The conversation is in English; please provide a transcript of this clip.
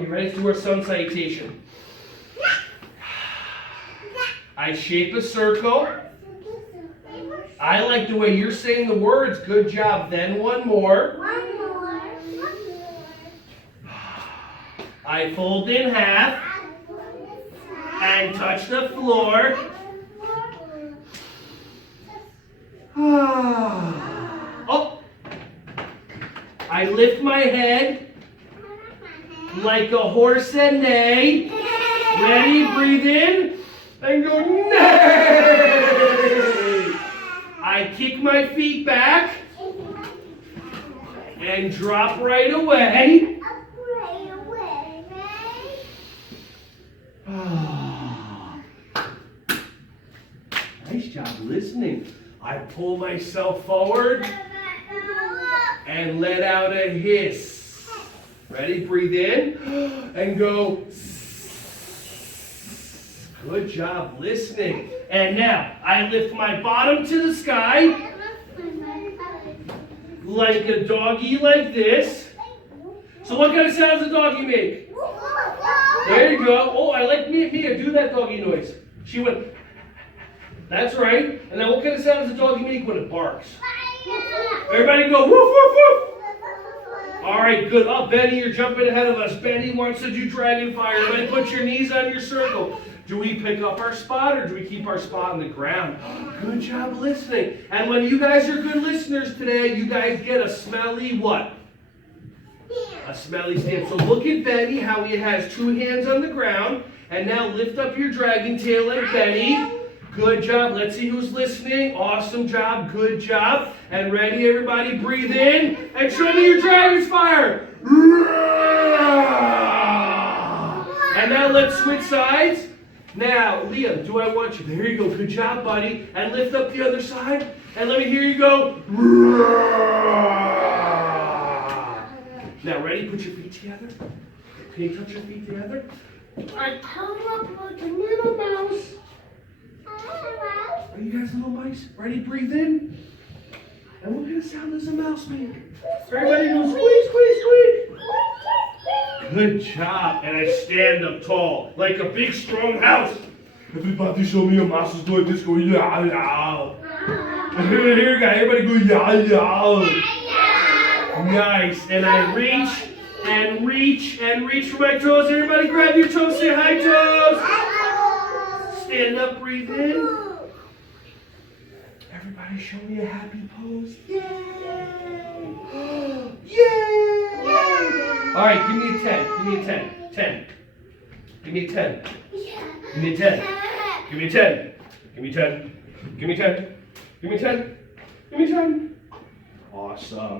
Okay, ready? Let's do our sun salutation. I shape a circle. I like the way you're saying the words. Good job. Then one more. I fold in half and touch the floor. Oh! I lift my head like a horse and neigh. Ready? Breathe in and go neigh. I kick my feet back and drop right away. Nice job listening. I pull myself forward and let out a hiss. Ready? Breathe in and go. Good job listening. And now I lift my bottom to the sky like a doggy like this. So what kind of sound does a doggy make? There you go. Oh, I like Mia. Do that doggy noise. She went. That's right. And then what kind of sound does a doggy make when it barks? Everybody go woof, woof, woof. All right, good. Oh, Benny, you're jumping ahead of us. Benny wants to do dragon fire. Everybody put your knees on your circle. Do we pick up our spot or do we keep our spot on the ground? Good job listening. And when you guys are good listeners today, you guys get a smelly what? A smelly stamp. So look at Benny, how he has two hands on the ground. And now lift up your dragon tail like Benny. Good job. Let's see who's listening. Awesome job. Good job. And ready, everybody? Breathe in and show me your dragon's fire. And now let's switch sides. Now, Liam, do I want you? There you go. Good job, buddy. And lift up the other side. And let me hear you go. Now, ready? Put your feet together. Can you touch your feet together? I curl up like a little mouse. Are you guys little mice? Ready? Breathe in. And what kind of sound does a mouse make? Everybody go squeak, squeak, squeak. Good job. And I stand up tall, like a big, strong house. Everybody show me a mouse is doing this. Go, yeah, yeah. Here you go. Everybody go, yeah, yeah. Nice. And I reach and reach and reach for my toes. Everybody grab your toes. Say hi, toes. Stand up, breathe in. Everybody show me a happy pose. Yay! Yay! All right, give me a 10. Give me a 10. 10. Give me a 10. Give me a 10. Give me a 10. Give me 10. Give me 10. Give me 10. Give me 10. Awesome.